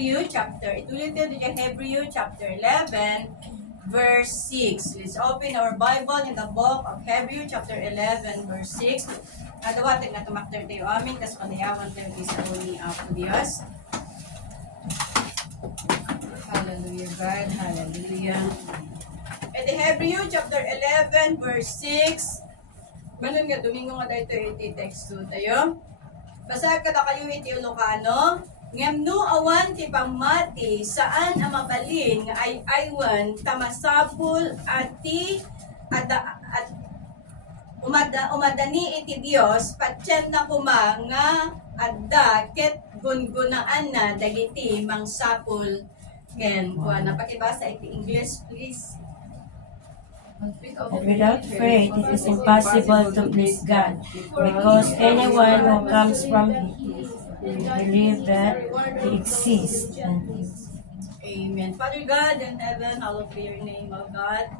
Hebrew chapter. Ituloy tayo sa Hebrew chapter 11, verse 6. Let's open our Bible in the book of Hebrew chapter 11, verse 6. Adawatin na tumakter tayo amin, kas panayawan tayo sa uli ako Diyos. Hallelujah, God. Hallelujah. At the Hebrew chapter 11, verse 6. Manon nga, Domingo nga tayo iti text tayo. Basta kada kayo iti Ilocano. Ngamno awan ti pamati saan ang mabalin nga ay aywan tamasapul at umadani iti Dios patyan na kuma nga adda ket gungunaan na dagiti mangsapul ken kuana pakibasa iti English please. Without faith, it is impossible to please God, because anyone who comes from Him believe that He exists. Amen. Father God in heaven, hallowed be your name, O God.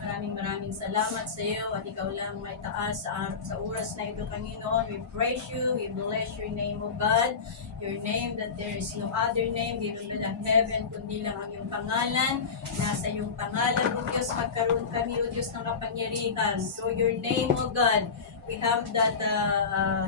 Maraming salamat sa iyo at ikaw lang may taas sa oras na ito, Panginoon. We praise you, we bless your name, O God. Your name that there is no other name given to the heaven kundi lang ang iyong pangalan. Nasa iyong pangalan, O Diyos, magkaroon kami, O Diyos, ng kapangyarihan. Through your name, O God, we have that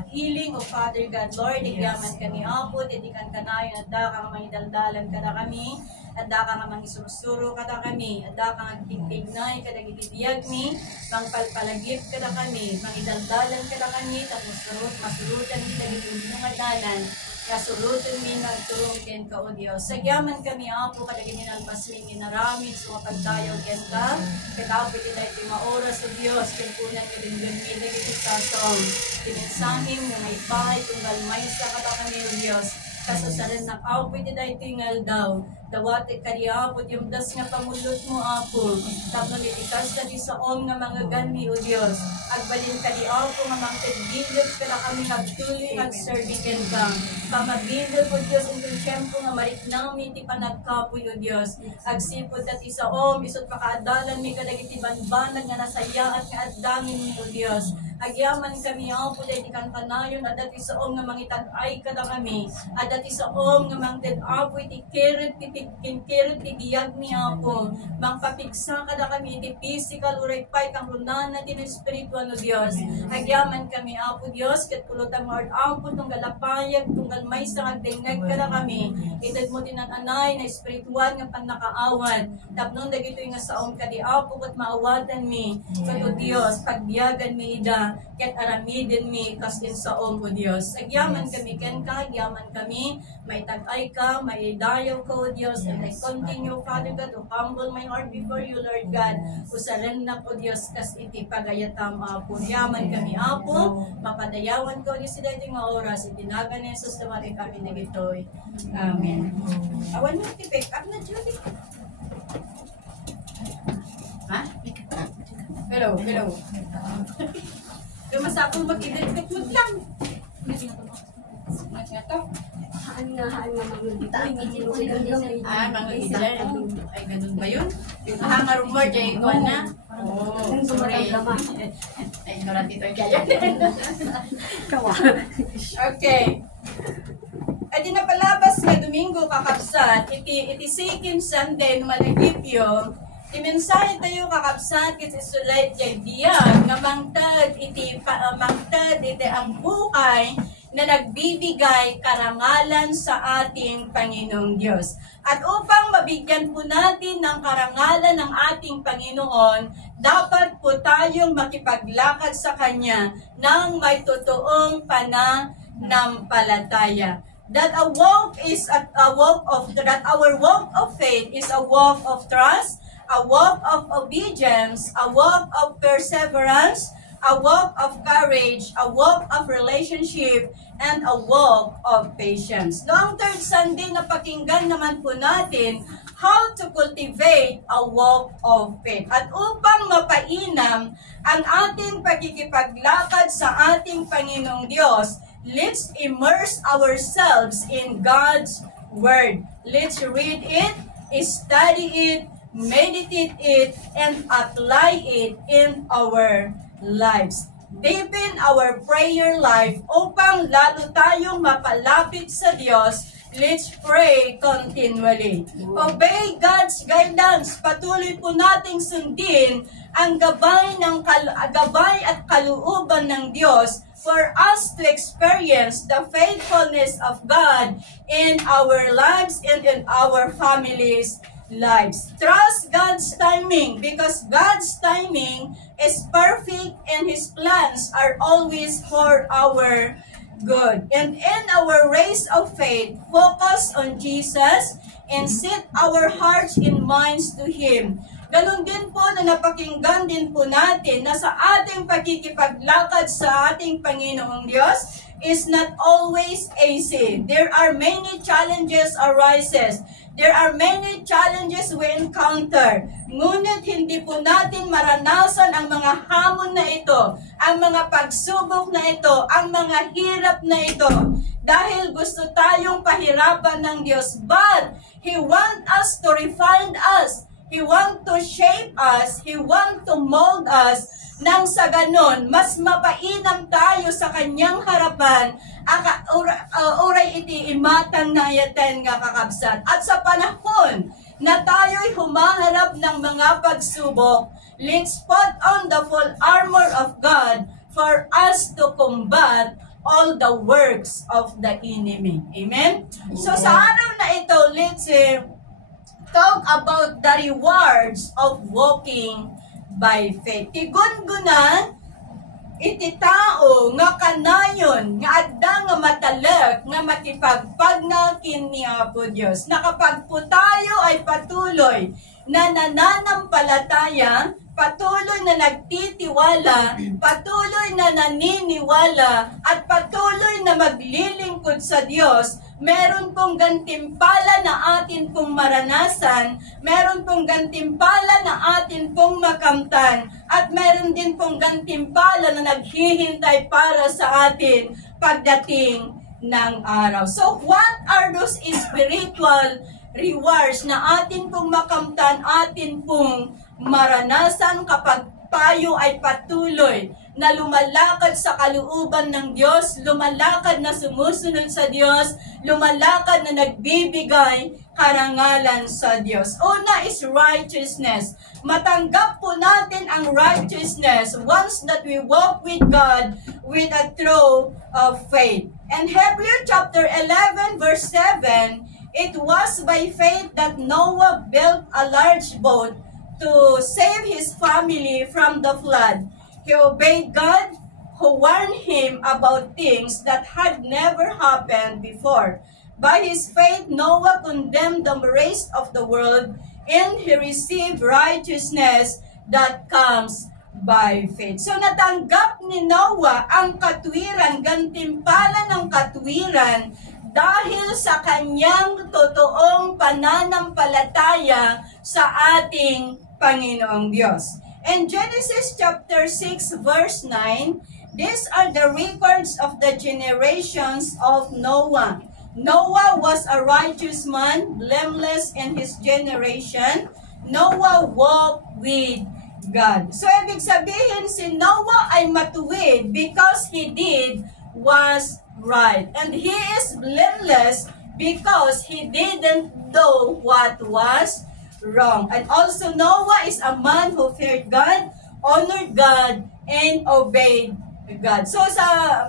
healing of Father God, Lord. Igaman ka ni Apo, titikan ka na yun, at dakang mangidaldalan ka na kami, at dakang mangisurusuro ka na kami, at dakang agtigtignay ka na gitibiyag mi, pangpalpalagip ka na kami, mangidaldalan ka na kami, tapos masurutan kita gitibiyang dalan, kasulutan mi nagturong ken ka, O Diyos. Sagyaman kami, Apo, kadagin minalpasmin, inaramid, sumapagdayaw ken ka, katapo kita iti maoras, O Diyos, ken punan ka din gami, nagigit sa song, tininsahim, yung may bahay, tunggal may sa kata kami, O Diyos, kasasalan na Apo, iti dahi tingal daw, dawati kari Apo, yung das nga pamulot mo, Apo, tapos itikas ka di sa om nga mga gani, O Diyos, agbalin ka di Apo, nga mangtagbilog ka na kami nagtuloy, agserbiken ka, pamabilog, O Diyos, ang tiyempo nga mariknami, iti panagkapoy, O Diyos, agsipod at isa om, isot pakaadalan mi ka nagiti banbanag nga nasaya at nga addangin mi, O Diyos, agyaman kami, Apo, dahil ikan panayon, at dati sa om nga mangitag-ay ka na kami, at dati sa om nga mangtid, Apo, iti kirit, kinkirit, ibiyag ni Apo, mangpapigsa ka na kami, iti physical, uray pay, kang runan natin ang spiritual, O Diyos, agyaman kami, Apo, Diyos, kat pulutan mo, Apo, tunggal apayag, tunggal may sang agdengag ka na kami, itad mo tinananay, na spiritual, nga panakaawad, tapnon, dagito yung nga sa om ka di Apo, kat maawatan mi, kat O Diyos, pagbiyagan mi ida, ket aramidin mi kas din sa om, O Diyos. Agyaman kami ken ka, agyaman kami, may tag-ay ka, may dayaw ka, O Diyos, and I continue, Father God, to humble my heart before you, Lord God. Usalan na, O Diyos, kas iti pagayatam, Apo. Agyaman kami, Apo, mapadayawan ko, Diyos, sila iti nga oras, itinaga ni Jesus, tamari kami na gitoy. Amen. Awan mo, iti pick up na, Judy. Ha? Hello. Masapong mag-identify mo lang. Haan nga maglulita. Mga gitar. Ay, ganun ba yun? Mga rumor, dyan ko na. Ay, naratito kaya. Okay. Ay, di napalabas nga Domingo kakapsat. Iti second Sunday malagipyo. Imensahe tayo kakapsat kasi sulit kay biyag nga mangtad iti ang bukay na nagbibigay karangalan sa ating Panginoong Diyos. At upang mabigyan po natin ng karangalan ng ating Panginoon, dapat po tayong makipaglakad sa Kanya ng may totoong pananampalataya. That our walk of faith is a walk of trust, a walk of obedience, a walk of perseverance, a walk of courage, a walk of relationship, and a walk of patience. Noong third Sunday, napakinggan naman po natin how to cultivate a walk of faith. At upang mapainam ang ating pagkikipaglakad sa ating Panginoong Diyos, let's immerse ourselves in God's Word. Let's read it, study it, meditate it, and apply it in our lives. Deepen our prayer life upang lalo tayong mapalapit sa Diyos Let's pray continually. Obey God's guidance. Patuloy po nating sundin ang gabay at kalooban ng Diyos for us to experience the faithfulness of God in our lives and in our families' lives. Trust God's timing because God's timing is perfect and His plans are always for our good. And in our race of faith, focus on Jesus and set our hearts and minds to Him. Ganon din po na napakinggan din po natin na sa ating pagkikipaglakad sa ating Panginoong Diyos is not always easy. There are many challenges arises. There are many challenges we encounter. Ngunit hindi po natin maranasan ang mga hamon na ito, ang mga pagsubok na ito, ang mga hirap na ito. Dahil gusto tayong pahirapan ng Diyos. But He wants us to refine us. He wants to shape us. He wants to mold us. Nang sa ganon, mas mapainam tayo sa kanyang harapan, uray iti imatang na yaten nga kakabsat. At sa panahon na tayo'y humaharap ng mga pagsubok, let's put on the full armor of God for us to combat all the works of the enemy. Amen? So sa araw na ito, let's talk about the rewards of walking by faith. Tigun-gunan, iti tao nga kanayon, nga adda nga matalag, nga makipagpag na kini Apo Diyos. Na kapag po tayo ay patuloy na nananampalataya, patuloy na nagtitiwala, patuloy na naniniwala, at patuloy na maglilingkod sa Diyos, meron pong gantimpala na atin pong maranasan, meron pong gantimpala na atin pong makamtan, at meron din pong gantimpala na naghihintay para sa atin pagdating ng araw. So what are those spiritual rewards na atin pong makamtan, atin pong maranasan kapag tayo ay patuloy na lumalakad sa kalooban ng Diyos, lumalakad na sumusunod sa Diyos, lumalakad na nagbibigay karangalan sa Diyos. Una is righteousness. Matanggap po natin ang righteousness once that we walk with God with a true faith. And Hebrews chapter 11 verse 7, it was by faith that Noah built a large boat to save his family from the flood. He obeyed God, who warned him about things that had never happened before. By his faith, Noah condemned the rest of the world, and he received righteousness that comes by faith. So natanggap ni Noah ang katwiran, gantimpala ng katwiran, dahil sa kanyang totoong pananampalataya sa ating Panginoong Diyos. In Genesis chapter 6 verse 9, these are the records of the generations of Noah. Noah was a righteous man, blameless in his generation. Noah walked with God. So ibig sabihin, si Noah ay matuwid because he did was right. And he is blameless because he didn't do what was wrong. And also Noah is a man who feared God, honored God, and obeyed God. So sa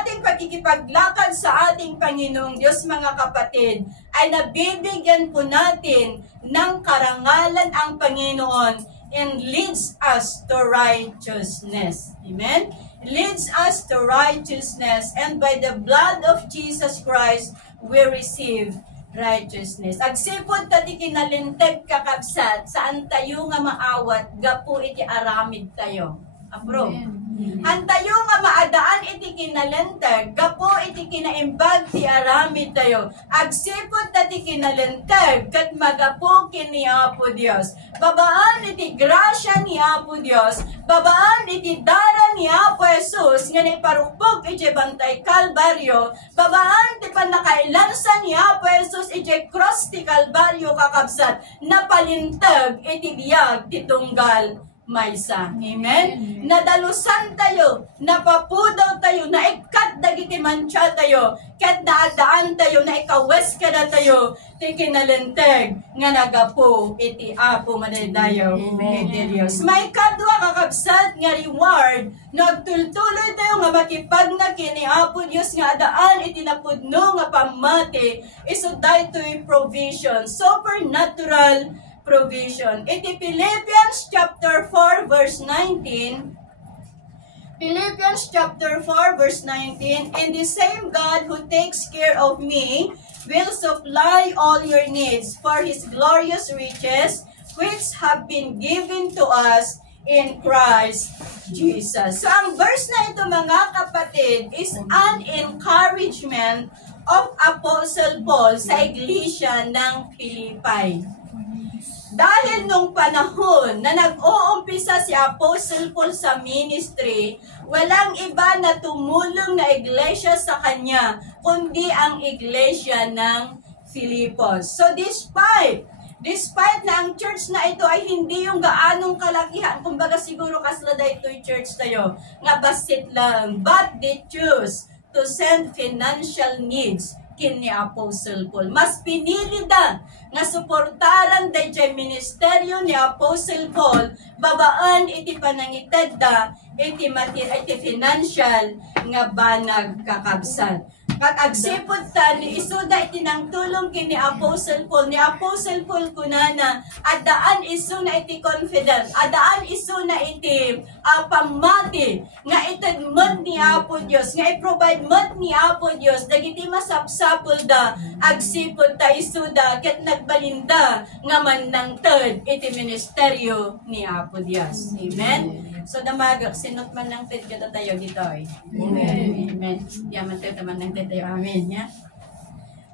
ating pagkikipaglakad sa ating Panginoong Diyos, mga kapatid, ay nabibigyan po natin ng karangalan ang Panginoon and leads us to righteousness. Amen? Leads us to righteousness, and by the blood of Jesus Christ, we receive righteousness. Agsipod tati kinalintag kakabsat, saan tayo nga maawat, gapu iti aramid tayo. Approve. Antayo nga maadaan iti kinalintag, gapu iti kinaimbag ti aramid tayo. Agsipod tati kinalintag, kat magapu kini Apo Dios. Babaan iti grasya ni Apo Dios, babaan iti dara ni Apo Jesus, nga iparukpog iti bantay Kalbaryo, babaan ti panakailansan ni Apo Jesus iti cross ti Kalbaryo kakabsat, napalintag iti biyag ti tunggal maysa. Amen? Nadalusan tayo, napapudaw tayo, naikat dagiti mancha tayo, kat naadaan tayo, naikawes ka na tayo, ti kinalenteg, nga nagapo, iti apo madaydayaw, iti Diyos. May kadwa kakabsat nga reward, nagtultuloy tayo nga makipag na kini apo Diyos nga adaan, iti napudno nga pamati, iso daytoy provision, supernatural provision. Iti Philippians chapter 4 verse 19. Philippians chapter 4 verse 19. And the same God who takes care of me will supply all your needs for His glorious riches which have been given to us in Christ Jesus. So ang verse na ito mga kapatid is an encouragement of Apostle Paul sa iglesia ng Philippi. Dahil nung panahon na nag-uumpisa si Apostle Paul sa ministry, walang iba na tumulong na iglesia sa kanya, kundi ang iglesia ng Filipos. So despite na ang church na ito ay hindi yung gaanong kalakihan, kumbaga siguro kaslada ito'y church tayo, nga basit lang, but they choose to send financial needs ni Apostle Paul. Mas pinili da nga suportaran dayjay ministeryo ni Apostle Paul, babaan iti panangitad da, iti financial nga banag kakabsan. Kat agsipod ta ni isuda iti nang tulong kini Apostle Paul. Ni Apostle Paul kunana, adaan isu na iti confident, adaan isu na iti pamati, nga itad mod ni Apo Dios, nga i-provide mod ni Apo Dios, dagiti masapsapol da, agsipod ta isuda, ket nagbalinda, nga man nang third, iti ministeryo ni Apo Dios. Amen? So, damagak, sinot man ng ted kita tayo dito eh. Amen. Amen. Yaman tayo taman ng ted tayo. Amen. Yeah?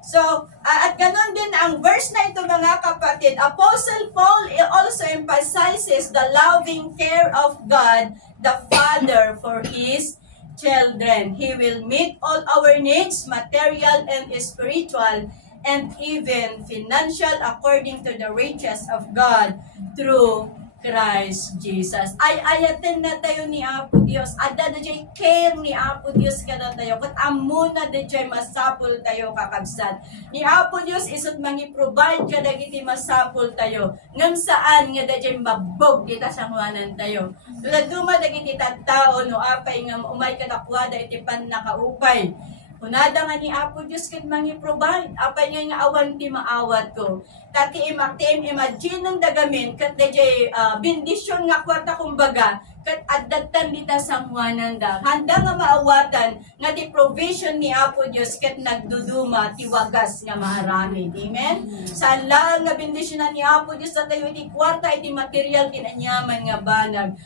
So, at ganun din ang verse na ito mga kapatid, Apostle Paul also emphasizes the loving care of God, the Father, for His children. He will meet all our needs, material and spiritual, and even financial, according to the riches of God through Christ Jesus. Ay ayaten na tayo ni Apo Dios. Ada na jay care ni Apo Dios kada tayo. Kat amuna na jay masapul tayo kakabsat. Ni Apo Dios isot mangi-provide kada kiti masapul tayo. Ngam saan nga da jay mabog kita sangwanan tayo. Tulad duma da kiti tattao no apay nga umay kadakwada iti pan nakaupay. Kunada nga ni Apo Diyos kat mangi-provide. Apay nga awan ti maawat ko. Tati imagine ng dagamin kat dajay bendisyon nga kwarta kumbaga kat addatan dita sangwanan da. Handa nga maawatan nga ti provision ni Apo Diyos kat nagduduma ti wagas nga maarami. Amen? Saan lang nga bendisyon ni Apo Diyos sa tayo iti kwarta iti material kinanyaman nga banag.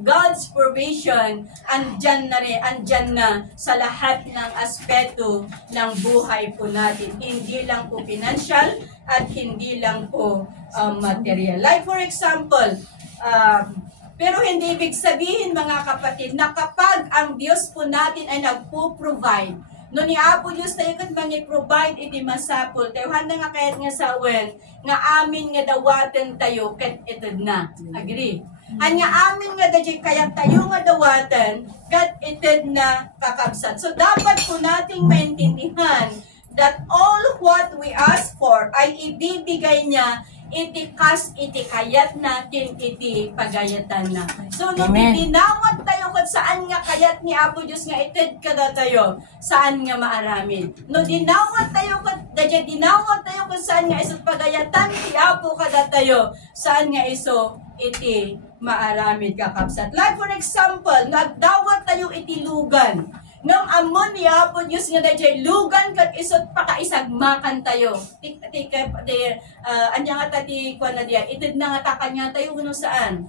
God's provision andyan na sa lahat ng aspeto ng buhay po natin. Hindi lang po financial at hindi lang po material. Like for example, pero hindi ibig sabihin mga kapatid na kapag ang Diyos po natin ay nagpo-provide, no ni Apo Diyos tayo kat mani-provide iti masapol, tayo handa nga kahit nga sa wen, nga amin nga dawatan tayo kat itad na. Agree? Anya amin nga dajay kaya tayo nga dawatan kat itad na kakabsat. So dapat po nating maintindihan that all what we ask for ay ibibigay niya iti kayat natin iti pagayatan na. So nung dinawat tayo kung saan nga kayat ni Apo Diyos nga ited kada tayo, saan nga maaramin. No dinawat tayo kung saan nga iso pagayatan ti Apo kada tayo, saan nga iso iti maaramid kakabsat. Like for example, nagdawat tayo iti lugan. Nang amon ni Apo Diyos nga dajay lugan kat isot pakaisagmakan tayo. Anya nga tati kwa na diya, itid na nga takanya tayo kuno saan?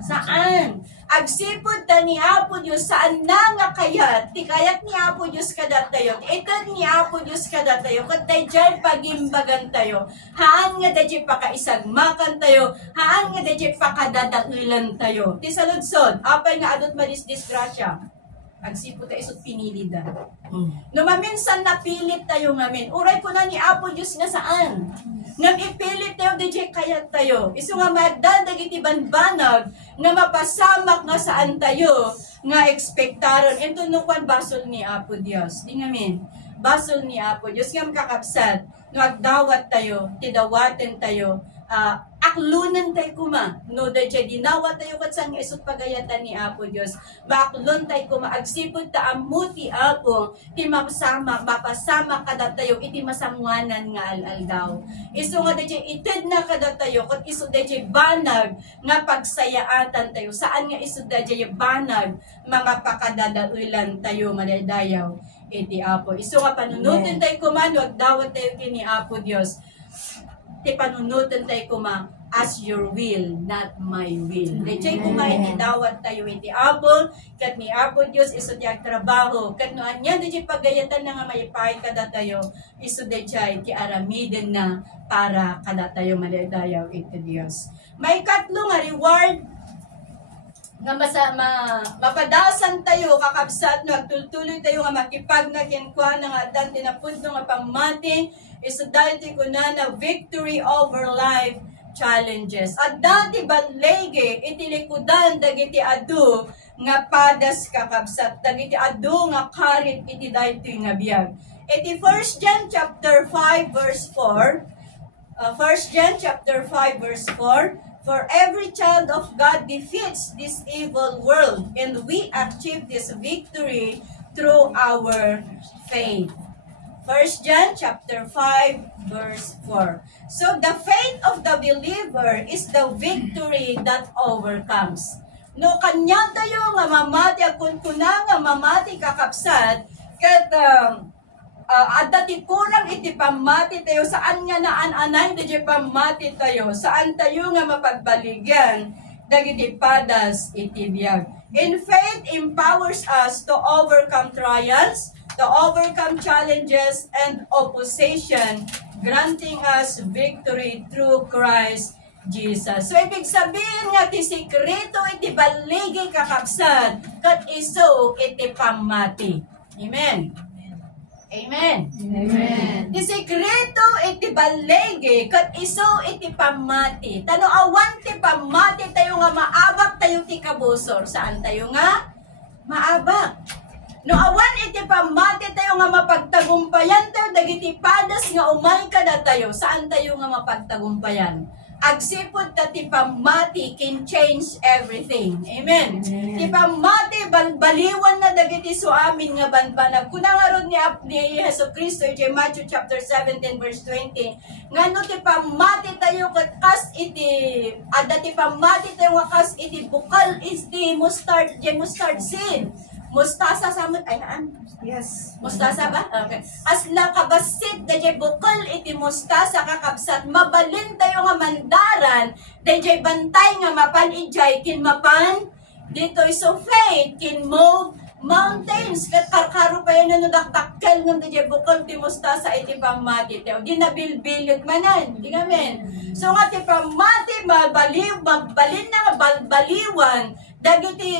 Saan? Agsipod ta ni Apo Diyos saan na nga kayat, ti kayat ni Apo Diyos kada tayo, itid ni Apo Diyos kada tayo, kat dajay pagimbagan tayo, haan nga dajay pakaisagmakan tayo, haan nga dajay pakadadailan tayo. Ti saludsod, apay nga adot madisgrasya. Agsipo tayo isot pinili da. No maminsan napilit tayo ngamin. Uray ko na ni Apo Diyos nga saan? Nang ipilit tayo DJ kayat tayo. Isu nga maddadag iti banbanag nga mapasamak nga saan tayo nga ekspektaron. Ito nukwan basol ni Apo Dios. Di ngamin. Basol ni Apo Dios nga makakapsat. Nagdawat tayo, tidawaten tayo, aklunan tayo kuma. No, dahil dinawat tayo kat sang isot pagayatan ni Apo Dios. Maaklon tayo kuma, agsipod ta amuti Apo, ti mapasama kada tayo, iti masamwanan nga al-aldaw. Iso nga dahil itid na kada tayo, kat iso dahil banag nga pagsayaatan tayo. Saan nga iso dahil banag, mga pakadadaulan tayo madadayaw. Iti Apo. Iso nga panunutin tayo kuma, wag dawat tayo kini Apo Dios. Ti panunutin tayo kuma, as your will, not my will. Dichay kuma, iti dawat tayo iti Apo, kat ni Apo Dios, iso ti agtrabaho. Kat no anya, dichay pagayatan na nga maipahay kada tayo, iso dichay ti aramiden na para kada tayo madadayaw iti Dios. May katlo nga reward nga mapadasan tayo kakabsat no agtultuloy tayo nga makipag na kinkwa nga adan tinapudno nga pamati iso dati ko na victory over life challenges. At dati banlege itilikudan dagiti adu nga padas kakabsat dagiti adu nga karit iti daytoy nga biyag. Iti 1 John chapter 5 verse 4. 1 John chapter 5 verse 4. For every child of God defeats this evil world, and we achieve this victory through our faith. 1 John chapter 5 verse 4. So the faith of the believer is the victory that overcomes. No kanya tayo nga mamati akun kuna nga mamati kakapsat ket at dati kulang iti pamati tayo, saan nga naan-anay iti pamati tayo, saan tayo nga mapagbaligyan, dagiti padas iti biyag. In faith empowers us to overcome trials, to overcome challenges and opposition, granting us victory through Christ Jesus. So, ibig sabihin nga, ti sikreto iti baligi kakabsat, kat iso iti pamati. Amen. Amen. Amen. Ti sekreto iti balege kat iso iti pamati. Tano awan ti pamati tayo nga maabak tayo ti kabusor. Saan tayo nga maabak? No awan iti pamati tayo nga mapagtagumpayan tayo dagiti padas nga umay kada tayo. Saan tayo nga mapagtagumpayan? Agsipod ta ti pamati can change everything. Amen. Ti pamati baliwan na dagiti so amin nga banbanag. Kuna nga ron ni Hesus Kristo iti Matthew chapter 17 verse 20. Ngano ti pamati tayo ket kas iti adda ti pamati tayo nga kas iti bukal iti mustard seed. Mustasa samot ay naan? Yes. Mustasa ba? Okay. Asla kabasit dayjay bukal iti mustasa kakabsat mabalin tayo nga mandaran dayjay bantay nga mapan ijay kin mapan dito iso faith kin move mountains ket karkaro pa yan daktakkel ngem dayjay bukal ti mustasa iti pamati tayo ginabilbilit manan di ngamen. So nga ti pamati mabalin na nga balbaliwan dagiti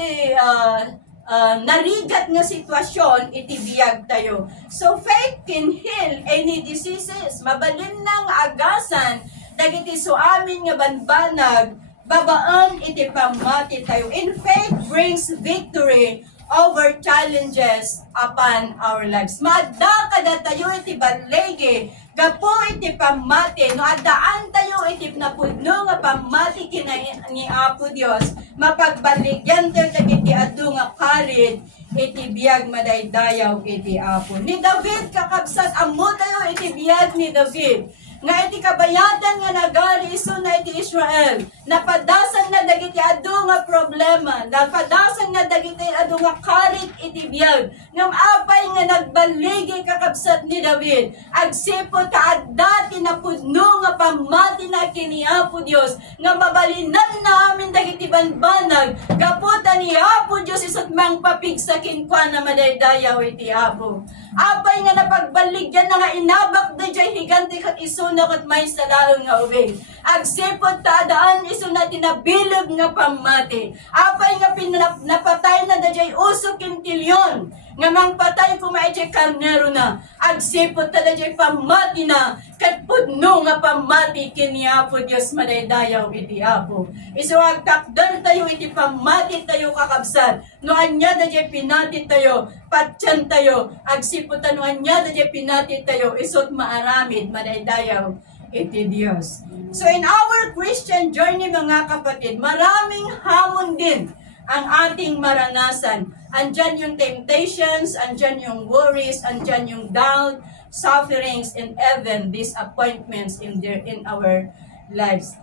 narigat nga sitwasyon, itibiyag tayo. So, faith can heal any diseases. Mabalin nang agasan, dagiti so amin nga banbanag, babaan iti pamati tayo. In faith brings victory over challenges upon our lives. Madda kada tayo iti balege, gapo iti pamati, no adaan tayo iti napudno nga pamati kina ni Apo Dios, mapagbaligyan tayo dagiti adu nga karid, iti biyag madaydayaw iti Apo. Ni David kakabsat, amo tayo iti biyag ni David, nga iti kabayatan nga nagari iso na iti Israel, napadasan na dagiti adu nga problema, napadasan na dagiti adu nga karit iti biyag, ngam apay nga nagbaligi kakabsat ni David, agsipo taadda tinapudno nga pamati na kini Apo Dios, nga mabalinan na amin dagiti banbanag, gaputan ni Apo Dios isot mang papigsakin kwa na madaydayaw iti Apo. Apay nga napagbaligyan na nga inabak da jay higanti kat iso na kat may salaang nga ubing. Agsipot taadaan iso na tinabilog nga pamati. Apay nga napatay na da jay usok kintilyon. nga mang patay ko maijay karnero na, agsipot tada jay pamati na, kat pudno nga pamati kini Apo Dios madaydayaw iti Apo. Iso agtakdan tayo iti pamati tayo kakabsat, no anya da jay pinati tayo, patyan tayo, agsipot no anya da jay pinati tayo, isot maaramid madaydayaw iti Dios. So in our Christian journey mga kapatid, maraming hamon din ang ating maranasan. Andyan yung temptations, andyan yung worries, andyan yung doubt, sufferings, and even disappointments in our lives.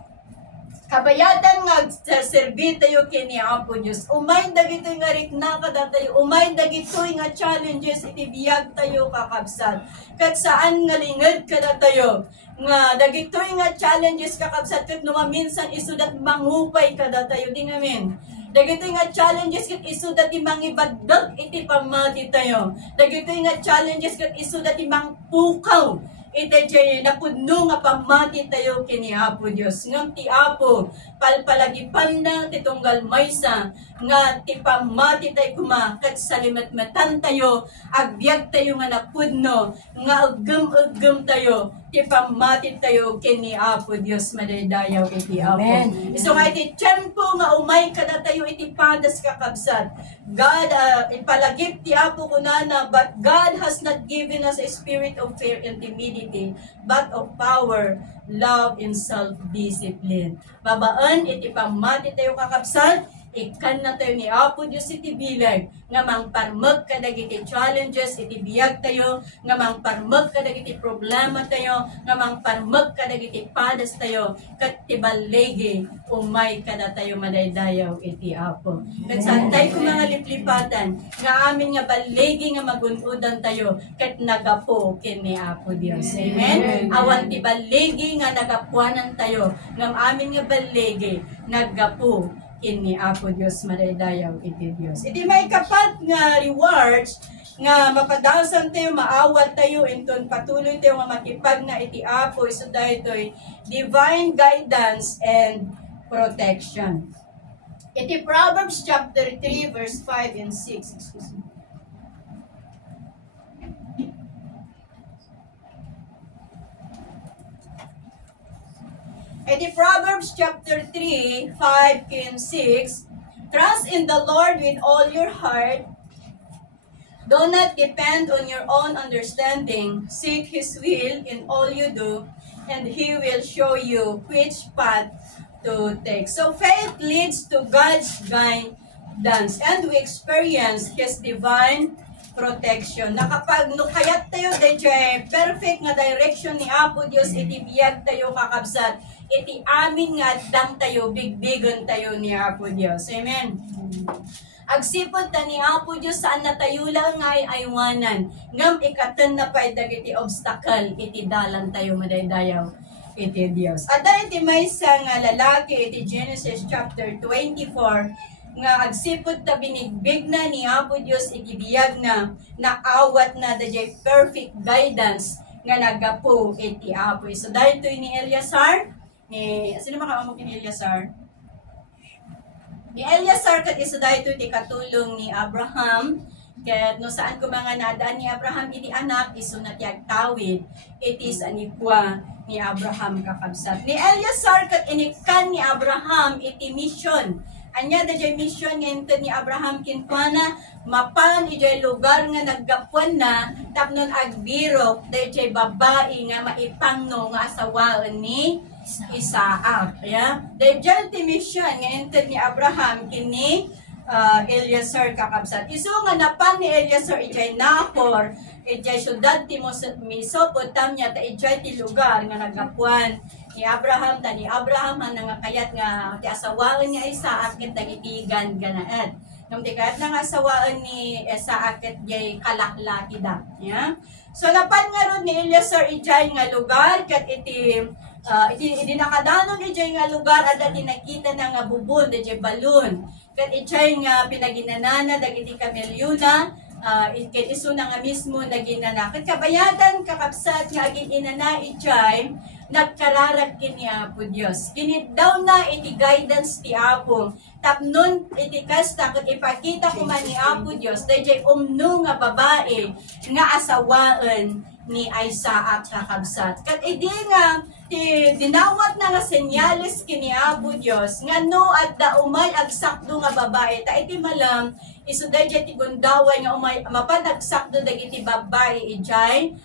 Kabayatan nga serbi tayo kini Apo Dios. Umay dagitoy nga rikna kada tayo, umay dagitoy nga challenges iti biyag tayo kakabsat. Kat saan nga lingad kada tayo, nga dagitoy nga challenges kakabsat kat numaminsan isudat mangupay kada tayo din amin. Dagitoy nga challenges kat isudat imang ibaddag iti pamati tayo. Dagitoy nga challenges kat isudat imang pukaw iti jay napudno nga pamati tayo kini Apo Dios. Ngam ti Apo palpalagipan na ti tunggal maysa nga ti pamati tayo kumakat sa limatmatan tayo, agbyag tayo nga napudno, nga ugem tayo, ti pamati tayo kini Apo Dios madaydayaw iti Apo. Amen. So nga iti tiyempo nga umay kada tayo iti padas kakabsat. God, ipalagip ti Apo kunana, but God has not given us a spirit of fear and timidity, but of power, love, and self-discipline. Babaan iti pamati tayo kakabsat, ikan na tayo ni Apo Diyos iti bilag, nga mangparmag kadagiti challenges iti biyag tayo, nga mangparmag kadagiti problema tayo, nga mangparmag kadagiti padas tayo, kat tibalegi umay kada tayo madaydayaw iti Apo. Kat santay ko mga liplipatan, nga amin nga balegi nga magunudan tayo, kat nagapo kini Apo Diyos. Amen? Awan ti balegi nga nagapuanan tayo, nga amin nga balegi nagapo kini Apo Dios madaydayaw iti Dios. Iti may kapat nga rewards nga mapadasan tayo, maawat tayo, inton patuloy tayo nga makipag na iti Apo, iso daytoy divine guidance and protection. Iti Proverbs chapter 3 verse 5 and 6. Excuse me. Iti Proverbs chapter 3, 5 and 6, trust in the Lord with all your heart. Do not depend on your own understanding. Seek His will in all you do, and He will show you which path to take. So faith leads to God's guidance, and we experience His divine protection. Na kapag nukayat tayo, dayjay perfect nga direction ni Apo Dios, iti biyag tayo kakabsat, iti amin nga addang tayo, bigbigon tayo ni Apo Dios. Amen. Agsipod ta ni Apo Dios saan na tayo lang nga aywanan. Ngam ikatan na pa iti obstacle, iti dalan tayo madaydayaw iti Dios. Ada iti maysa nga lalaki, iti Genesis chapter 24, nga agsipod ta binigbig na ni Apo Dios iti biyag na naawat na dayjay perfect guidance nga nagapo iti Apo. So dahil ito ni Eleazar, sino makaamok ni Eleazar? Ni Eleazar kat isa dahil ito iti katulong ni Abraham, kat no saan ko mga nadaan ni Abraham iti anak, iso na tiyag tawid, iti sa anikwa ni Abraham kakabsat. Ni Eleazar kat inikan ni Abraham iti mission. Anya dayjay mission nga ni Abraham kinkwana, mapan ijay lugar nga naggapuan na, tapnon agbiro dayjay babae nga maipangno nga asawaan ni Isaac. Yeah? Dayjay ti mission nga ni Abraham kini Eleazar kakabsat. Isu nga napan ni Eleazar ijay Nahor, ijay syudad ti Mesopotamia, ta ijay ti lugar nga naggapuan ni Abraham, ta ni Abraham ang nangakayat nga ti asawaan ni Isaac ket dagitigan ganaet. Nung ti kayat nga asawaan ni Isaac ket jay kalaklaki da. Yeah? So napan nga ron ni Eleazar ijay nga lugar ket iti nakadanon ijay nga lugar ada tinakita na nga bubon ijay balon. Ket ijay nga pinaginanana dagiti kamelyuna, ket isu na nga mismo naginana. Ket kabayatan kakabsat nga agin inana ijay nagkararag kini Apo Dios. Kinit daw na iti guidance ti Apo. Tapnon iti kasta ket ipakita ko man ni Apo Dios dayjay umno nga babae nga asawaan ni Isaac kakabsat. Kat idi nga dinawat na nga senyales kini Apo Dios nga no at da umay agsakdo nga babae ta iti malam isu dayjay ti gundaway nga umay mapanagsakdo dagiti babae ijay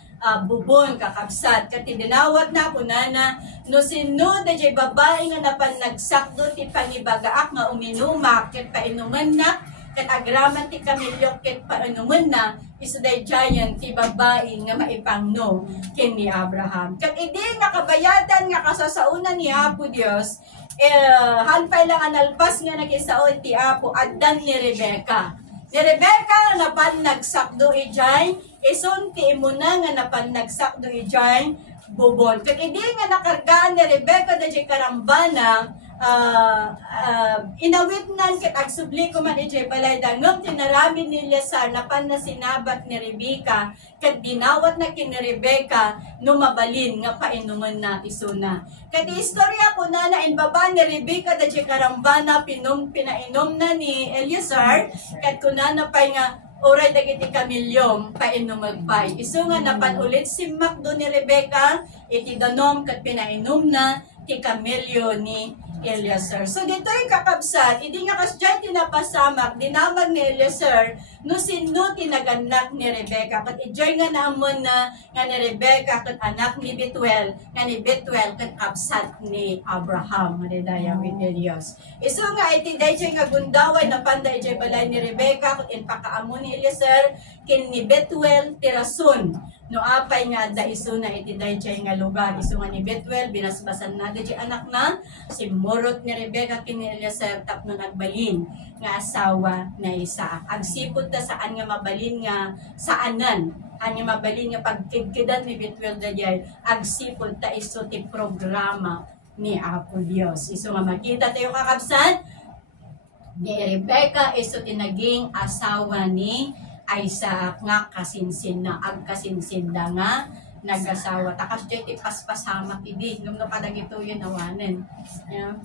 bubon kakabsat. Kat dinawat na kunana no sino dayjay babae nga napanagsakdo ti pangibagaak nga uminumak ket painuman na ket agraman ti kamilyok ket painuman na isuday giant ti babae nga maipangno ken ni Abraham. Ket idi nga kabayatan nga kasasaunan ni Apo Dios hanpay lang analpas nga nagisao ti Apo addan ni Rebecca. Ni Rebecca nga napanagsakdo ijay ison ti imuna nga napanagsakdo ijay bubon. Ket idi nga nakargaan ni Rebecca dayjay karambana inawitnan ket agsubli ko man ijay balay dangom tinaramin ni Eliezer napan na sinabat ni Rebecca ket dinawat na kin ni Rebecca no mabalin nga painuman na isuna. Ket istorya ko na inbaba ni Rebecca dayjay karambana pinainom na ni Eliezer ket kunana pay nga oray dagiti kamilyom painom magpay. Isu nga napan ulit simak do ni Rebecca iti danom ket pinainom na ti kamilyo ni Eliezer. So dito'y kakabsat, hindi nga kasdyan tinapasamak, dinamag ni Eliezer, no sino tinaganak ni Rebecca. Kat ijay nga naamon na nga ni Rebecca, kat anak ni Betuel, nga ni Betuel, kat kabsat ni Abraham, manidaya with Elias. Iso nga, iti dayjay nga gundaway, na panda ijay balay ni Rebecca, kat inpakaamon ni Eliezer, kin ni Betuel, tirasun. No apay nga da iso na iti dayjay nga lugar. Iso nga ni Betuel, binasbasan na dayjay anak na, si Morot ni Rebecca kini Eliezer tapno nagbalin nga asawa na Isaac. Agsipod ta saan nga mabalin nga saanan. Anya mabalin nga pagkidkidan ni Betuel dayjay. Agsipod ta iso ti programa ni Apo Dios. Iso nga makita tayo kakabsat ni Rebecca iso tinaging asawa ni Isaac nga kasinsin na agkasinsin da nga nag-asawa. Takas dyan ti paspasamak idi. Nung nakadagito yun awanin. Yeah.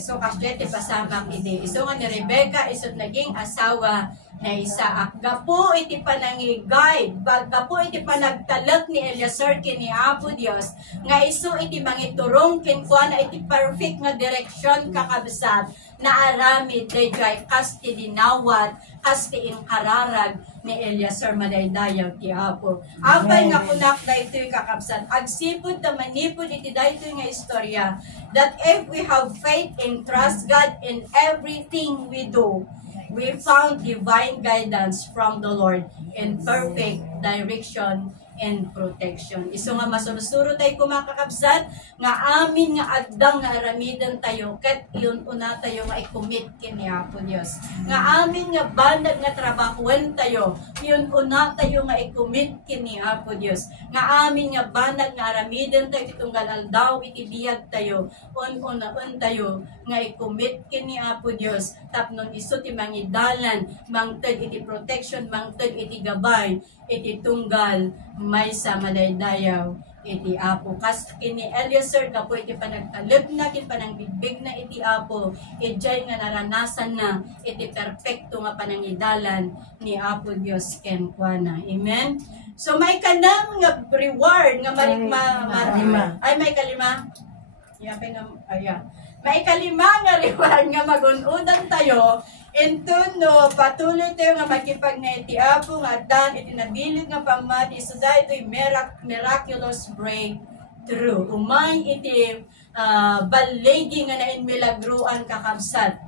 So kas dyan ti pasamak idi. So nga ni Rebecca isot naging asawa na Isaac. Gapo iti panangigay. Gapo iti panagtalak ni Eliezer kini Apo Dios. Nga iso iti mangiturong kinkwa na iti perfect nga direksyon kakabsat na aramid dayjay kas ti dinawat kas ti inkararag ni Eliezer madaydayaw ti Apo. Apay nga kunak daytoy kakabsat. Agsipod ta manipod iti daytoy nga istorya that if we have faith and trust God in everything we do, we found divine guidance from the Lord in perfect direction and protection. Iso nga masurusuro tayo kumakakabsat nga amin nga agdang nga aramidan tayo ket yun una tayo nga i-commit kini Apo Dios. Nga amin nga bandag nga trabahuan tayo yun una tayo nga i-commit kini Apo Dios. Nga amin nga bandag nga aramidan tayo titunggal aldaw itibiyag tayo un tayo nga i-commit kini Apo Dios tapnon iso ti mangidalan mangted iti protection mangted iti gabay iti tunggal may sa madaydayaw iti Apo. Kas kini Eliezer kapo iti panagtalib na kin panangbigbig na iti Apo ijay nga naranasan na iti perfecto nga panangidalan ni Apo Dios ken kuana. Amen. So may kanang nga reward nga ay may kalima. Yapay nga may kalima nga reward nga magunudan tayo ento no patuloy tayo nga makipag na iti Apo nga dan iti nabilig nga pamati so dahil ito'y miraculous breakthrough. Umay iti balegi nga na milagruan kakabsat.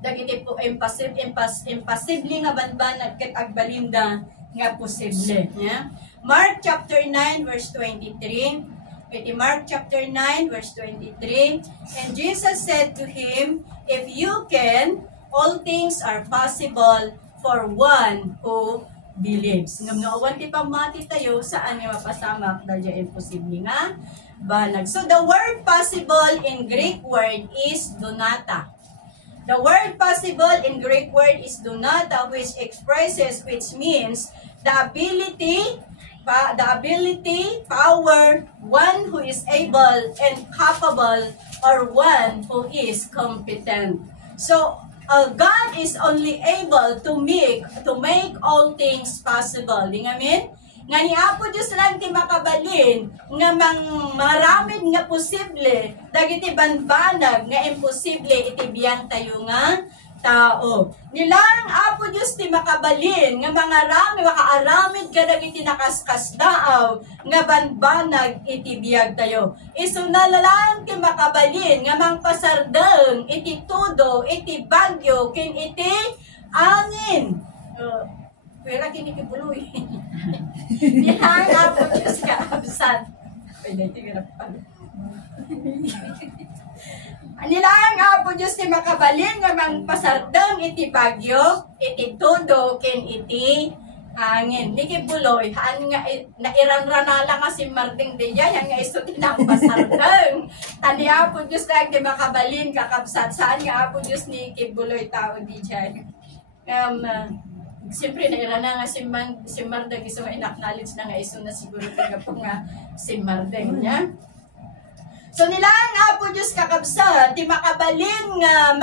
Dagiti po impossible nga banbanag ket agbalinda nga posible. Yeah? Mark chapter 9 verse 23. Iti Mark chapter 9 verse 23. And Jesus said to him, if you can, all things are possible for one who believes. Ngumnaawan ti pamati tayo saan nga mapasamak dahil imposible nga banag. So the word possible in Greek word is donata. The word possible in Greek word is donata which means the ability the ability, power, one who is able and capable, or one who is competent. So, God is only able to make all things possible. Di nga min? Nga ni Apo Diyos lang ti makabalin, nga maramid nga posible, dagiti banbanag nga imposible itibiyang tayo nga tao. Nilang Apo Diyos ti makabalin, nga makaaramid ka dagiti nakaskas daaw, nga banbanag itibiyag tayo. Iso na lang ti makabalin, nga mangpasardeng iti tudo, iti bagyo, kin iti angin. Pwera kinikibuloy. Nilang Apo Diyos ka absat. Pwede, tingnan pa. Nilang Apo Diyos ti makabalin nga mangpasardeng iti bagyo, iti tudo, ken iti hangin. Di kibuloy, haan nga nairanrana lang nga si Marding di yan, nga iso tinang pasardeng. Tani Apo Diyos lang ti makabalin kakabsat. Saan nga Apo Diyos ni kibuloy tao di dyan? Siyempre, nairana nga si Mardeng, iso nga in-acknowledge na nga iso na siguro nga po nga si Mardeng niya. So nilang Apo Diyos kakabsat, ti makabalin nga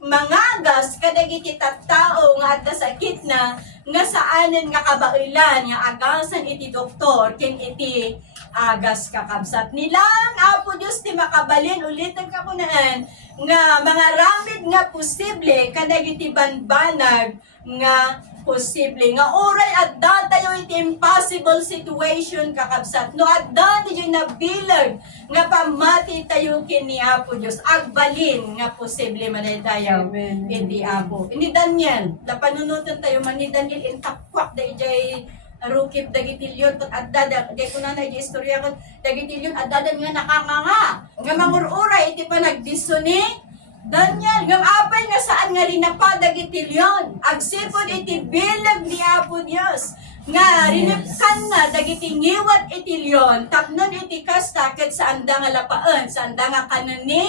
mangagas kadagiti tattao nga adda sakit na nga saanen nga kabailan nga agasan iti doktor ken iti agas kakabsat. Nilang Apo Diyos ti makabalin ulitin ka kunaan nga mga ramid nga posible kadagiti banbanag nga posible nga oray adda tayo iti impossible situation kakabsat no adda ti nabilag nga pamati tayo kini Apo Dios agbalin nga posible manaydayaw iti Apo ini Daniel da panunutan tayo man ni Daniel intakwak da ijay rukip dagitilyon ket adda day kunana ijay istorya ket dagitilyon adda nga nakanganga nga mangururay iti panagdisuni Daniel, ngam apay nga saan nga linapadag itilyon. Agsipod iti bilag ni Apo Dios. Nga rinipkan nga dagiti ngiwat itilyon. Tapnon iti kasta ket sa anda nga lapaan. Sa anda nga kanon ni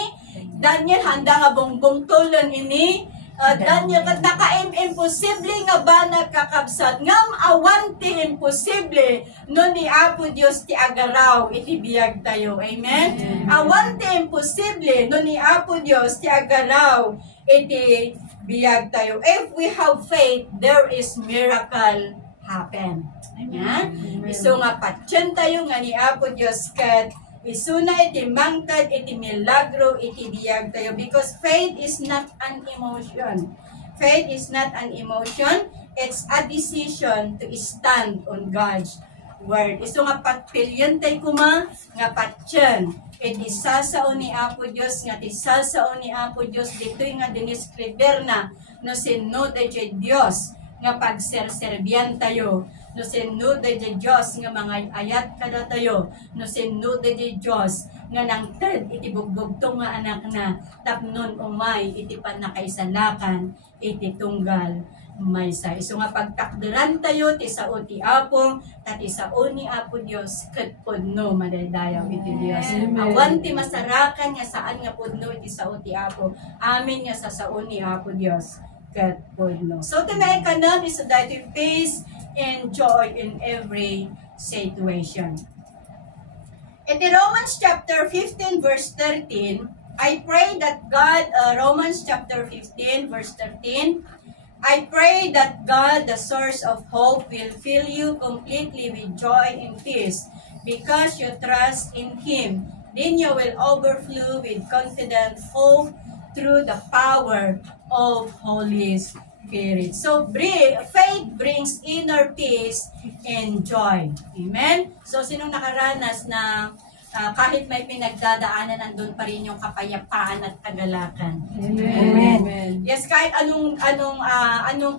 Daniel, handa nga bongbong tulon ini. Daniel, kat naka-imposible nga ba nagkakabsat? Ngam awan ti imposible no ni Apo Dios ti agaraw iti biyag tayo. Amen? Awan ti imposible no ni Apo Dios ti agaraw iti biyag tayo. If we have faith, there is miracle happen. Amen? Iso nga patyan tayo nga ni Apo Dios kat isuna iti mangtad, iti milagro, iti biyag tayo. Because faith is not an emotion. Faith is not an emotion. It's a decision to stand on God's word. Iso nga patpilyon tayo kuma, nga patyan. Iti sasao ni Apo Dios, nga ti sasao ni Apo Dios, dito'y nga diniskriber na, no sino de Dios, nga pagserserbian tayo. No sino de Diyos nga mga ayat kada tayo. No sino de Diyos nga nangted iti bugbugtong nga anak na tapnon umay iti panakaisalakan iti tunggal maysa. Iso nga pagtakderan tayo ti sao ti Apo tati sao ni Apo Dios ket pudno madaydayaw iti Dios. Awan ti masarakan nga saan nga pudno iti sao ti Apo. Amen nga sa sao ni Apo Dios ket pudno. So tinay kanon is that you peace and joy in every situation. In the Romans chapter 15 verse 13, I pray that God, Romans chapter 15 verse 13, I pray that God, the source of hope, will fill you completely with joy and peace because you trust in Him. Then you will overflow with confident hope through the power of Holy Spirit. So, faith brings inner peace and joy. Amen? So, sinong nakaranas na kahit may pinagdadaanan, nandun pa rin yung kapayapaan at kagalakan? Amen. Yes, kahit anong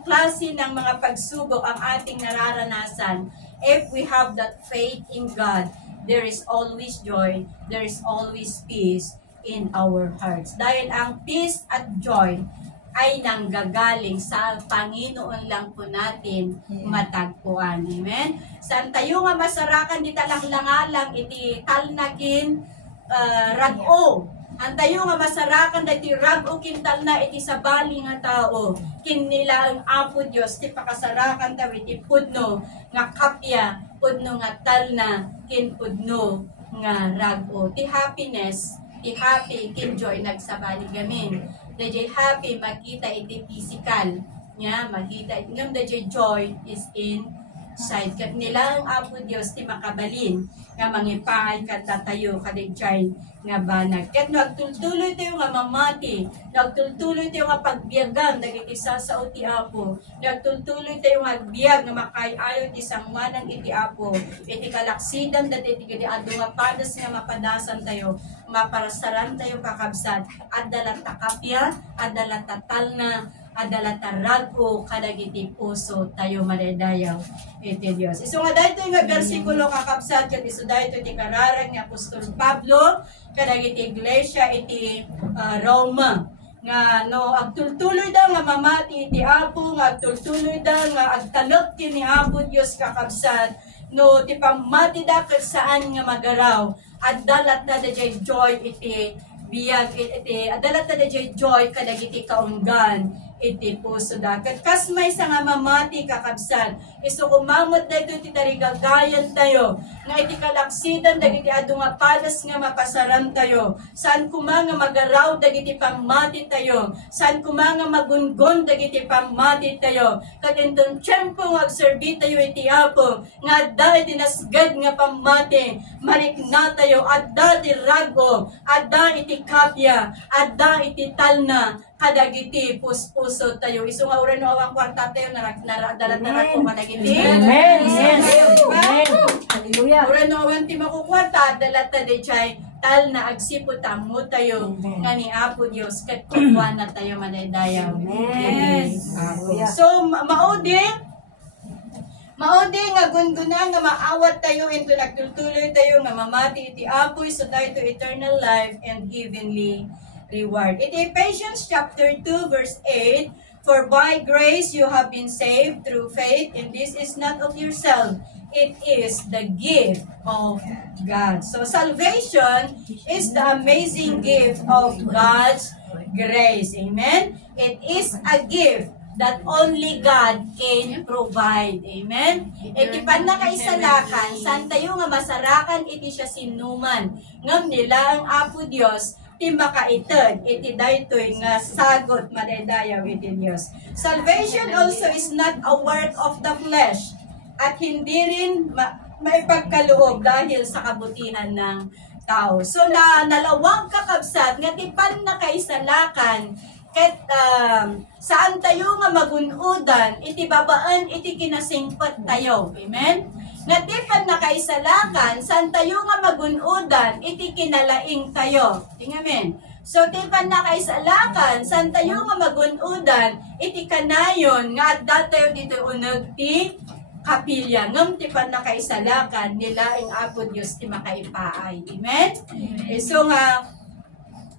klase ng mga pagsubok ang ating nararanasan, if we have that faith in God, there is always joy, there is always peace in our hearts. Dahil ang peace at joy ay nanggagaling sa Panginoon lang po natin matagpuan. Amen? Saan tayo nga masarakan di talang langalang iti talnagin rag-o. Ang tayo nga masarakan dati rag o kintal na iti sabali nga tao. Kin nila ang Apo Dios ti pakasarakan tayo iti pudno nga kapya, pudno nga talna, kin pudno nga rag o. Ti happiness, ti happy, kin joy nagsabali gamin. Dajay happy makita iti physical. Nya makita iti ngam dajay joy is inside. Kat nila ang Apo Dios ti makabalin nga mangipangay kat tatayo kadagjay nga banag. Ket nagtultuloy tayo nga mamati, nagtultuloy tayo nga pagbiyagan dagiti sasao ti Apo. Nagtultuloy tayo nga agbiag nga makayayo ti sangmanang iti Apo. Iti kalaksidam dati iti gadi adu nga padas nga mapadasan tayo, maparasaran tayo kakabsat. Adala takapya, adala tatalna, adala taragko kadagiti puso tayo madadayaw iti Dios. Isu nga daytoy nga bersikulo kakabsat ket isu daytoy ti kararag ni Apostol Pablo kadagiti iglesia iti Roma nga no agtultuloy daw nga mamati iti Apo, nga agtultuloy daw nga agtalok kini Apo Dios kakabsat no ti pamati da ket saan nga magaraw addalat na dayjay joy iti biyag iti adalat na dayjay joy kadagiti kaunggan iti puso dakat. Kas may sa nga mamati kakabsan. Iso kumamot na ito iti tarigagayan tayo. Nga iti kalaksidan dagiti adu nga palas nga mapasaran tayo. Saan kumanga magaraw dagiti pamati tayo. Saan kumanga magungon dagiti pamati tayo. Kat intong tiyempo nga agserbi tayo iti Apo. Nga adda iti nasgad nga pamati. Marikna tayo. Adda iti rago. Adda iti kapya. Adda iti talna. Kadagiti puso tayo. Isu nga uran no awang kwarta tayo naradalat ko kadagiti. Amen. Yes. Amen. Hallelujah. Uran no awang ti makukwarta dalat ta dechay tal na agsipot mo tayo nga ni Apo Dios ket kuwan na tayo manaydayaw. Amen. So maudi nga gungunan nga maawat tayo into nagtultuloy tayo nga mamati iti Apo so tayo to eternal life and heavenly reward. It is Ephesians chapter 2 verse 8, for by grace you have been saved through faith, and this is not of yourself, it is the gift of God. So salvation is the amazing gift of God's grace. Amen? It is a gift that only God can provide. Amen? Iti pan na kaisalakan, san tayo nga masarakan iti siya sinuman. Ngam nila ang Apo Dios ti makaited iti daytoy nga sagot madaydayaw iti Dios. Salvation also is not a work of the flesh at hindi rin may pagkaloob dahil sa kabutihan ng tao. So nalawag kakabsat nga ti pan na kaisalakan ket saan tayo nga magunudan iti babaan iti kinasingpat tayo. Amen? Nga di pan nakaisalakan, saan tayo nga magunudan, iti kinalaing tayo. Tingamin. So, di pan nakaisalakan, saan tayo nga magunudan, iti kanayon, nga adda tayo dito unag ti kapilya. Ngam ti pan nakaisalakan, nila ang Apo Dios ti makaipaay. Amen? So nga,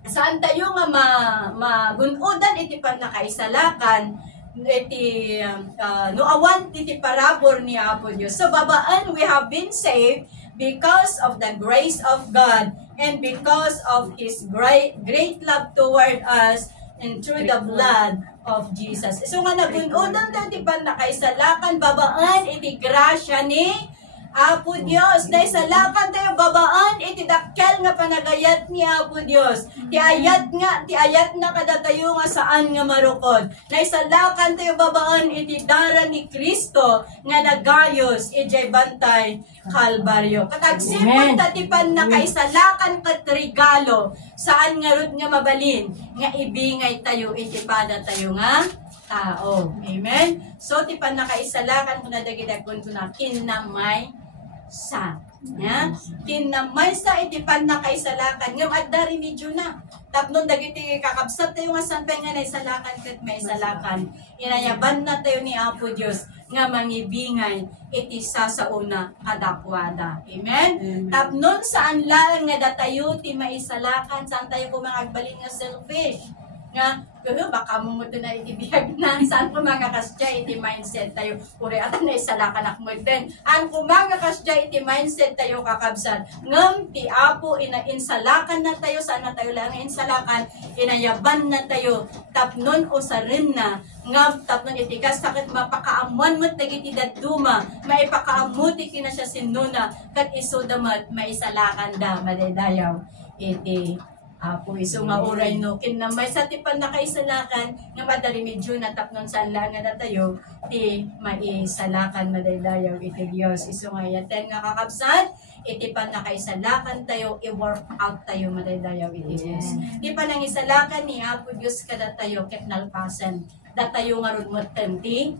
saan tayo nga magunudan, iti pan nakaisalakan, iti nuawan iti parabor ni Apo Dios. So babaan we have been saved because of the grace of God and because of His great love toward us and through the blood of Jesus. So nga nagunudan tayo ti panakaisalakan babaan iti grasya ni Apo Dios. Naisalakan tayo babaan iti dakkel nga panagayat ni Apo Dios. Ti ayat na kada tayo nga saan nga marukod. Naisalakan tayo babaan iti dara ni Kristo nga nagayos ijay bantay Kalbaryo. Katagsipon tatipan na kaisalakan kat regalo saan nga rod nga mabalin nga ibingay tayo iti pada tayo nga tao. Amen? So tipan na kaisalakan kung nadagidag kung na kinamay sa. Ya? Kinamay sa itipan na kaisalakan. Ngayon adda remedyo na. Tapnon dagiti kakabsat tayo nga sanpay nga naisalakan ket may isalakan. Inayaban na tayo ni Apo Dios nga mangibingay iti sasauna kadakwada. Amen? Tapnon saan lang nga datayo ti maisalakan saan tayo kumangagbalin nga selfish. nga baka mo mo na itibiyag na saan ko mga kasya iti mindset tayo uri at na isalakanak mo din an ko mga kasya iti mindset tayo kakabsat ngam ti apo insalakan na tayo saan na tayo lang insalakan inayaban na tayo tapnon o sarin na ngam tapnon iti kas sakit mapakaamuan mo tagiti daduma maipakaamuti kina siya sinuna kat iso damat maisalakan da madaydayaw iti Apo, iso nga uray no, kinamay sa tipan na kaisalakan, nga madali medyo natapnon saan lang nga tayo, ti maisalakan madaydayaw iti Diyos. Iso nga yaten nga kakabsat, iti pan na kaisalakan tayo, i-work out tayo madaydayaw iti Diyos. Ti pa nang isalakan ni Apo Diyos kada tayo, ket nalpasan, datayo nga ron mo ti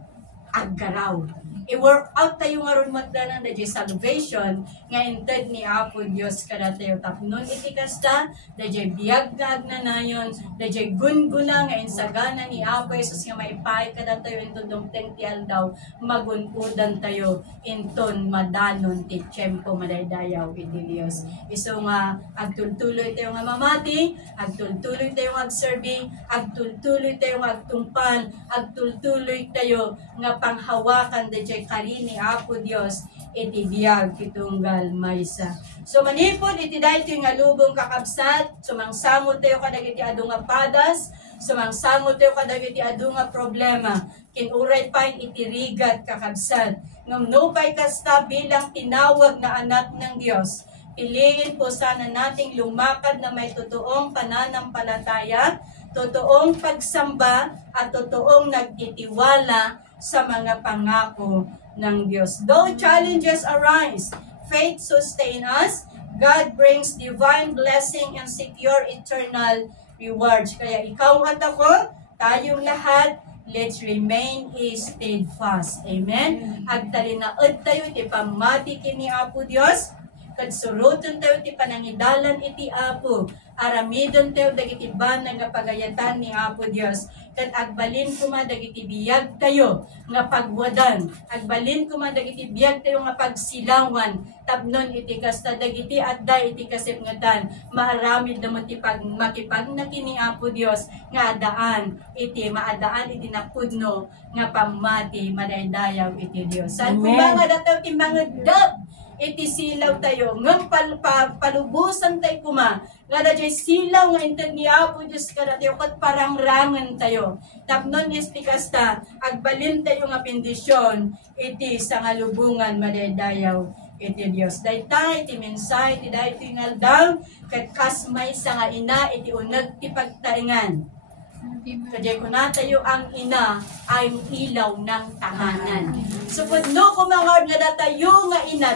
aggaraw. I-work out tayo nga ron magdanan na di salvation nga inted ni Apo Diyos kada tayo tapnon iti kasta da di biyagag na nayon da di gunguna nga insagana ni Apo Jesus nga maipay kada tayo inton dong ti aldaw magunpudan tayo inton madanon ti tiyempo madaydayaw iti Dios iso nga agtultuloy tayo nga mamati agtultuloy tayo nga agserbi agtultuloy tayo nga agtungpan agtultuloy tayo nga panghawakan da kali ni Apo Dios iti biyag kitunggal maysa. So manipod iti daytoy nga lubong kakabsat, sumangsamot tayo kadagiti adu nga padas, sumangsamot tayo kadagiti adu nga problema. Kinuray pay iti rigat kakabsat. Ngunupay kasta bilang tinawag na anak ng Dios. Piliin po sana nating lumakad na may totoong pananampalataya, totoong pagsamba at totoong nagtitiwala sa mga pangako ng Diyos. Though challenges arise, faith sustain us, God brings divine blessing and secure eternal rewards. Kaya ikaw at ako, tayong lahat, let's remain steadfast. Amen? Agtalinaod tayo, iti pamati kini Apo Diyos, kadsuruton tayo, iti panangidalan iti Apo, aramidon tayo, dagiti banag nga pagayatan ni Apo Diyos, kat agbalin kuma dagiti biyag tayo nga pagwadan, agbalin kuma dagiti biyag tayo nga pagsilawan, tapnon iti kasta dagiti adda iti kasipngatan, maaramid na makipag na kini Apo Diyos nga adaan iti maadaan iti napudno nga pamati madaydayaw iti Diyos. San kumanga dataw ti mga dab iti silaw tayo ngam palubusan tayo kuma nga dajay silaw nga inted ni Apo Diyos kada tayo kat parangrangan tayo tapnon is tikasta agbalin tayo nga bendisyon iti sa ngalubungan madaydayaw iti Diyos. Daytay iti mensay iti daytoy ngaldaw ket kasmay sa nga ina iti uneg ti pagtaingan. Kaya ko na tayo ang ina ay ilaw ng tahanan. So kung no kumangod nga datayo nga ina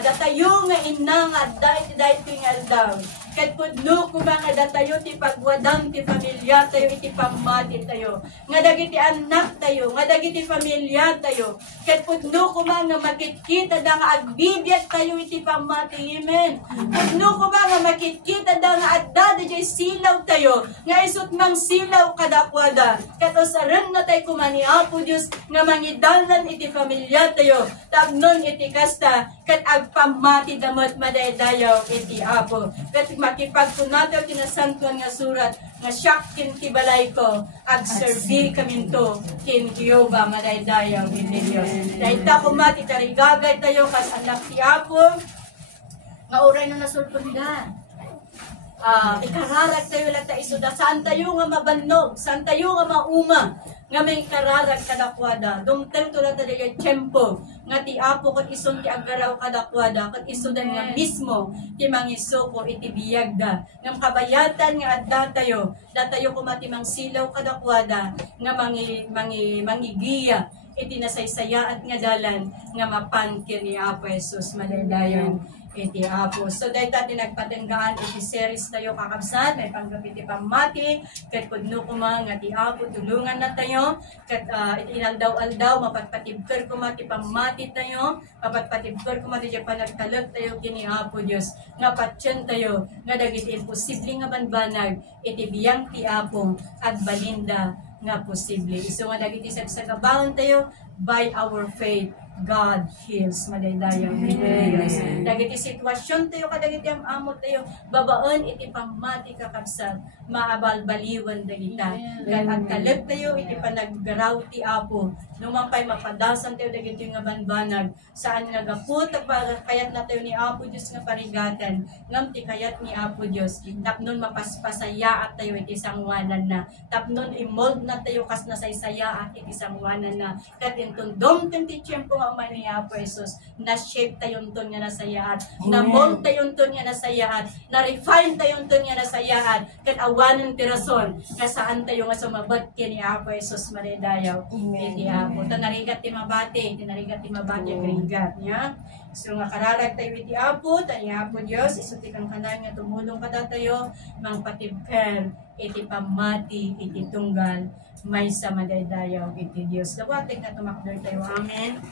nga dahil nga aldaw. Kat pudno ko mga datayo ti pagwadang ti pamilya tayo iti pamati tayo. Nga dagiti anak tayo, nga dagiti pamilya tayo. Kat pudno ko mga makikita da nga agbibiyat tayo iti pamati. Amen. Pudno ko mga makikita da nga adda da silaw tayo. Nga isut mang silaw kadakwada. Kat osaran na tayo kumani Apo Diyos nga mangidalan iti pamilya tayo. Tapnon iti kasta kat agpamati damot madaydayaw iti Apo. Kat makipagtunataw tinasantuan nga surat nga siyak kin tibalay ko agserbi kaminto kin Jehovah madaydayaw iti Dios. Dahil ta kumati tarigagay tayo kas anak ti Apo nga oray na nasulpon da. Ikararag tayo lang tayo isuda. Saan tayo nga mabannog? Saan tayo nga mauma? Nga may ikararag kadakwada. Dumteng tulad tayo yung tiyempo. Nga ti Apo kat ison ti agaraw kadakwada. Kat isudan nga mismo ti mangiso ko iti biyagda. Nga kabayatan nga adda tayo. Da tayo kumatimang silaw kadakwada. Nga mangigiya. Iti nasaysaya at nga dalan. Nga mapankir ni Apo Jesus madaydayon iti Apo. So dahil tayo nagpatenggaan iti series tayo kakabsat, may panggap iti pamati, kat kudno kuma nga ti Apo, tulungan na tayo, kat iti inaldaw-aldaw, mapatpatibker kuma ti pamati tayo, mapatpatibker kuma ti panagtalag tayo kini Apo Diyos, nga patsyan tayo, nga dagiti imposible nga banbanag, iti biyang ti Apo, at balinda nga posible. So nga dagiti sagsagabangan tayo, by our faith, God heals madaydayaw Diyos. Dagiti sitwasyon tayo kadagiti amot tayo babaon iti pamati kakabsat maabalbaliwan dagita. Kat at kalit tayo iti panaggaraw ti Apo. Numampay mapadasan tayo dagiti nga banbanag saan nga gaput kayat na tayo ni Apo Diyos nga parigatan ngam ti kayat ni Apo Diyos. Tapnon mapaspasaya at tayo iti sangwanan na. Tapnon imold na tayo kas nasaysaya at iti sangwanan na. Kat intundom ti tiyempo nga umay ni Apo Jesus, na-shape tayon to niya nasayaan, na-mold tayon to niya nasayaan, na-refine tayon to niya nasayaan, kat awanan ti rason, nga saan tayo nga sumabat kini Apo Jesus maridayaw, iti Apo. Tanarigat ti mabati agrigat niya. So nga kararag tayo iti Apo, tayo Apo Diyos, isuti kang kanay nga tumulong kada tayo, mang patibken, iti pamati, iti tunggal, may sa madaydayaw iti Diyos. Dawating na tumakdoy tayo. Amen.